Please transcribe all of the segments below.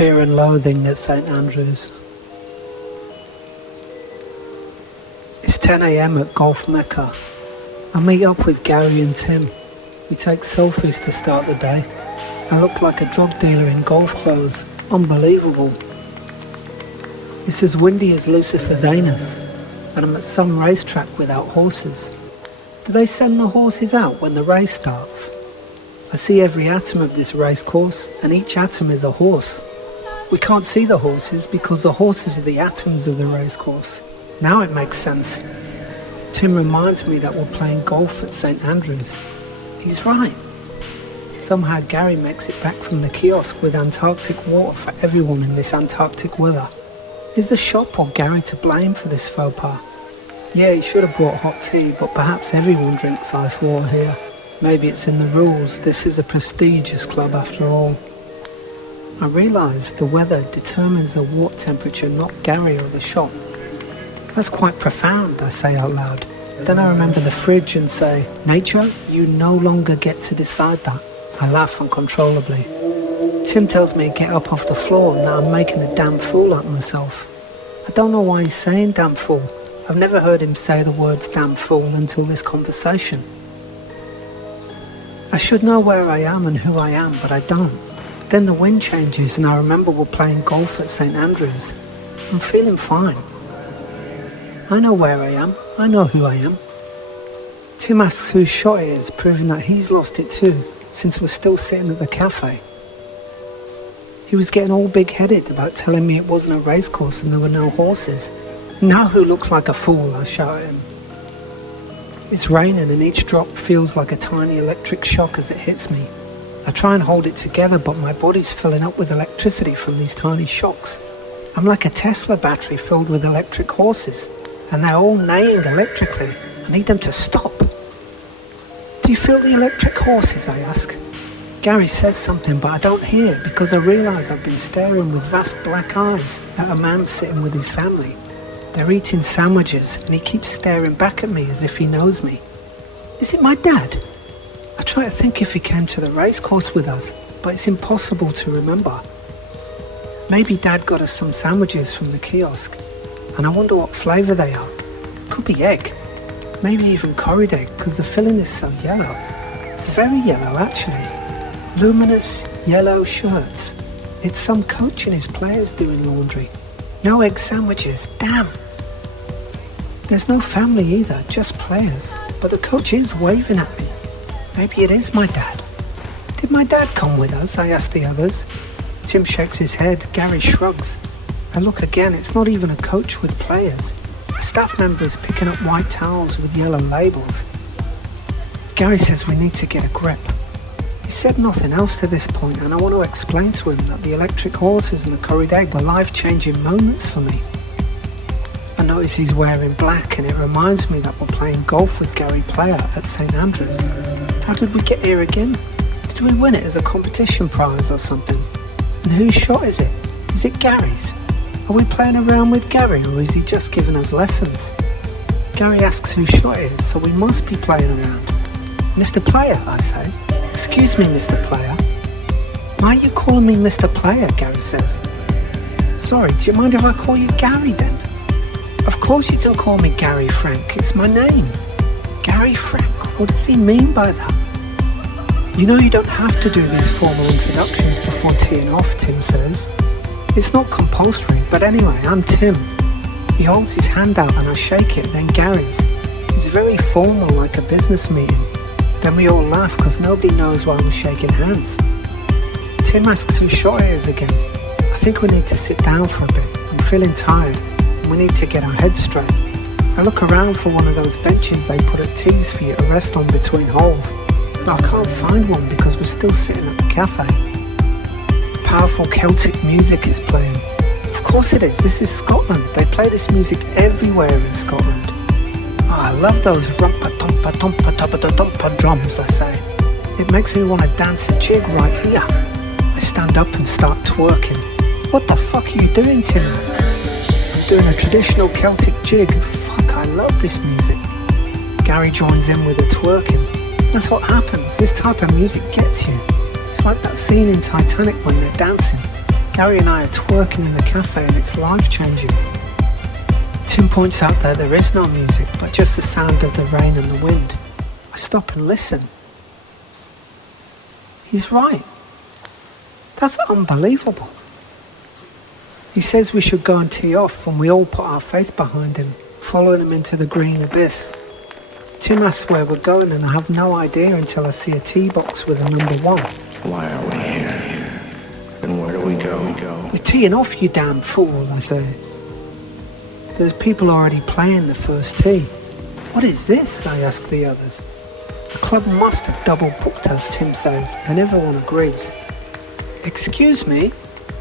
Fear and Loathing at St Andrews. It's 10 AM at Golf Mecca. I meet up with Gary and Tim. We take selfies to start the day. I look like a drug dealer in golf clothes. Unbelievable. It's as windy as Lucifer's anus, and I'm at some racetrack without horses. Do they send the horses out when the race starts? I see every atom of this race course, and each atom is a horse. We can't see the horses because the horses are the atoms of the race course. Now it makes sense. Tim reminds me that we're playing golf at St Andrews. He's right. Somehow Gary makes it back from the kiosk with Antarctic water for everyone in this Antarctic weather. Is the shop or Gary to blame for this faux pas? Yeah, he should have brought hot tea, but perhaps everyone drinks ice water here. Maybe it's in the rules. This is a prestigious club after all. I realise the weather determines the water temperature, not Gary or the shop. That's quite profound, I say out loud. Then I remember the fridge and say, nature, you no longer get to decide that. I laugh uncontrollably. Tim tells me to get up off the floor and that I'm making a damn fool out of myself. I don't know why he's saying damn fool. I've never heard him say the words damn fool until this conversation. I should know where I am and who I am, but I don't. Then the wind changes and I remember we're playing golf at St Andrews. I'm feeling fine. I know where I am. I know who I am. Tim asks whose shot it is, proving that he's lost it too, since we're still sitting at the cafe. He was getting all big-headed about telling me it wasn't a racecourse and there were no horses. Now who looks like a fool, I shout at him. It's raining and each drop feels like a tiny electric shock as it hits me. I try and hold it together, but my body's filling up with electricity from these tiny shocks. I'm like a Tesla battery filled with electric horses, and they're all neighing electrically. I need them to stop. Do you feel the electric horses, I ask? Gary says something, but I don't hear because I realise I've been staring with vast black eyes at a man sitting with his family. They're eating sandwiches, and he keeps staring back at me as if he knows me. Is it my dad? I try to think if he came to the racecourse with us, but it's impossible to remember. Maybe Dad got us some sandwiches from the kiosk, and I wonder what flavour they are. Could be egg, maybe even curried egg, because the filling is so yellow. It's very yellow actually. Luminous yellow shirts. It's some coach and his players doing laundry. No egg sandwiches, damn. There's no family either, just players, but the coach is waving at me. Maybe it is my dad. Did my dad come with us? I ask the others. Tim shakes his head, Gary shrugs. I look again, it's not even a coach with players. A staff member is picking up white towels with yellow labels. Gary says we need to get a grip. He said nothing else to this point, and I want to explain to him that the electric horses and the curried egg were life-changing moments for me. I notice he's wearing black, and it reminds me that we're playing golf with Gary Player at St Andrews. How did we get here again? Did we win it as a competition prize or something? And whose shot is it? Is it Gary's? Are we playing around with Gary, or is he just giving us lessons? Gary asks whose shot it is, so we must be playing around. Mr. Player, I say. Excuse me, Mr. Player. Why are you calling me Mr. Player? Gary says. Sorry, do you mind if I call you Gary then? Of course you can call me Gary Frank, it's my name. Gary Frank, what does he mean by that? You know you don't have to do these formal introductions before teeing off, Tim says. It's not compulsory, but anyway, I'm Tim. He holds his hand out and I shake it, then Gary's. It's very formal, like a business meeting. Then we all laugh because nobody knows why we're shaking hands. Tim asks whose shot it is again. I think we need to sit down for a bit. I'm feeling tired and we need to get our heads straight. I look around for one of those benches they put at tees for you to rest on between holes, but I can't find one because we're still sitting at the cafe. Powerful Celtic music is playing. Of course it is, this is Scotland. They play this music everywhere in Scotland. Oh, I love those rumpa-tumpa-tumpa-tumpa-tumpa drums, I say. It makes me want to dance a jig right here. I stand up and start twerking. What the fuck are you doing, Tim asks. I'm doing a traditional Celtic jig. Fuck, I love this music. Gary joins in with the twerking. That's what happens. This type of music gets you. It's like that scene in Titanic when they're dancing. Gary and I are twerking in the cafe and it's life-changing. Tim points out that there is no music, but just the sound of the rain and the wind. I stop and listen. He's right. That's unbelievable. He says we should go and tee off, and we all put our faith behind him, following him into the green abyss. Tim asks where we're going, and I have no idea until I see a tee box with a number 1. Why are we here? And where do we go? We're teeing off, you damn fool, I say. There's people already playing the first tee. What is this? I ask the others. The club must have double booked us, Tim says, and everyone agrees. Excuse me,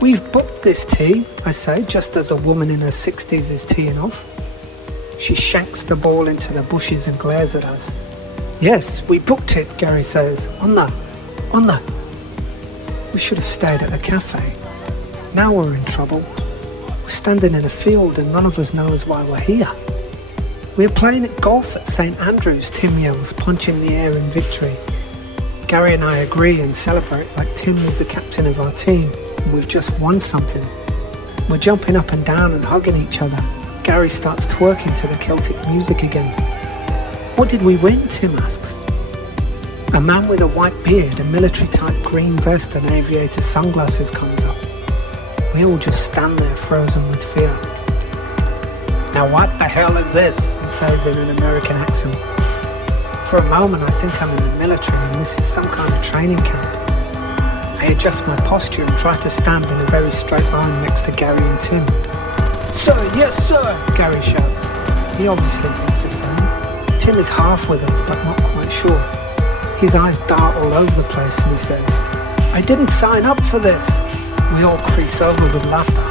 we've booked this tee, I say, just as a woman in her 60s is teeing off. She shanks the ball into the bushes and glares at us. Yes, we booked it, Gary says. On the. We should have stayed at the cafe. Now we're in trouble. We're standing in a field and none of us knows why we're here. We're playing at golf at St Andrews, Tim yells, punching the air in victory. Gary and I agree and celebrate like Tim is the captain of our team and we've just won something. We're jumping up and down and hugging each other. Gary starts twerking to the Celtic music again. What did we win? Tim asks. A man with a white beard, a military-type green vest and aviator sunglasses comes up. We all just stand there frozen with fear. Now what the hell is this? He says in an American accent. For a moment I think I'm in the military and this is some kind of training camp. I adjust my posture and try to stand in a very straight line next to Gary and Tim. Sir, yes sir, Gary shouts. He obviously thinks the same. Tim is half with us but not quite sure. His eyes dart all over the place and he says, I didn't sign up for this. We all crease over with laughter.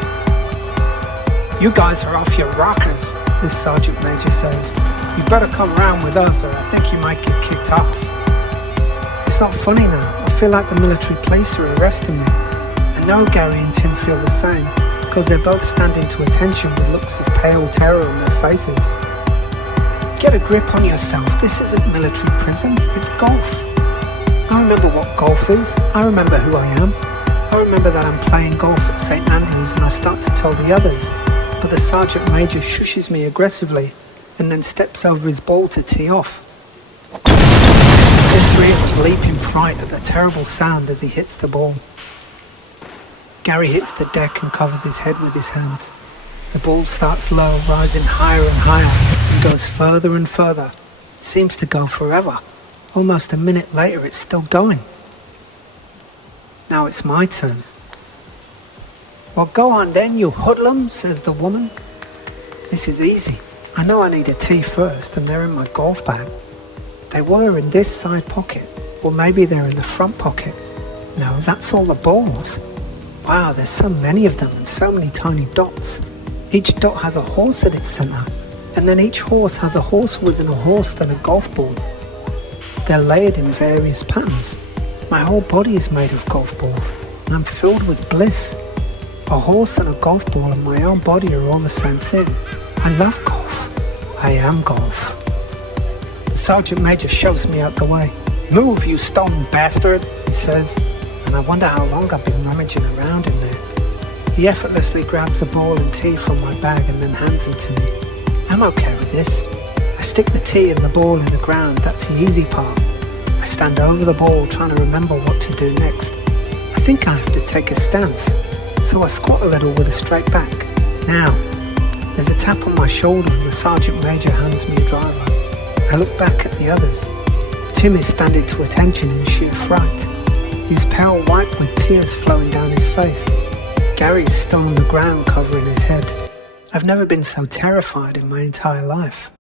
You guys are off your rockers, this sergeant major says. You better come round with us or I think you might get kicked off. It's not funny now. I feel like the military police are arresting me. I know Gary and Tim feel the same because they're both standing to attention with looks of pale terror on their faces. Get a grip on yourself. This isn't military prison. It's golf. I remember what golf is. I remember who I am. I remember that I'm playing golf at St Andrews and I start to tell the others, but the sergeant major shushes me aggressively and then steps over his ball to tee off. The three of us leap in fright at the terrible sound as he hits the ball. Gary hits the deck and covers his head with his hands. The ball starts low, rising higher and higher, and goes further and further. It seems to go forever. Almost a minute later it's still going. Now it's my turn. Well, go on then, you hoodlum, says the woman. This is easy. I know I need a tee first, and they're in my golf bag. They were in this side pocket, or maybe they're in the front pocket. No, that's all the balls. Wow, there's so many of them and so many tiny dots. Each dot has a horse at its centre, and then each horse has a horse within a horse, then a golf ball. They're layered in various patterns. My whole body is made of golf balls, and I'm filled with bliss. A horse and a golf ball and my own body are all the same thing. I love golf. I am golf. The sergeant major shoves me out the way. Move, you stone bastard, he says, and I wonder how long I've been rummaging around in there. He effortlessly grabs a ball and tee from my bag and then hands them to me. I'm okay with this. I stick the tee and the ball in the ground, that's the easy part. I stand over the ball trying to remember what to do next. I think I have to take a stance, so I squat a little with a straight back. Now, there's a tap on my shoulder and the sergeant major hands me a driver. I look back at the others. Tim is standing to attention in sheer fright. He's pale white with tears flowing down his face. Gary is still on the ground covering his head. I've never been so terrified in my entire life.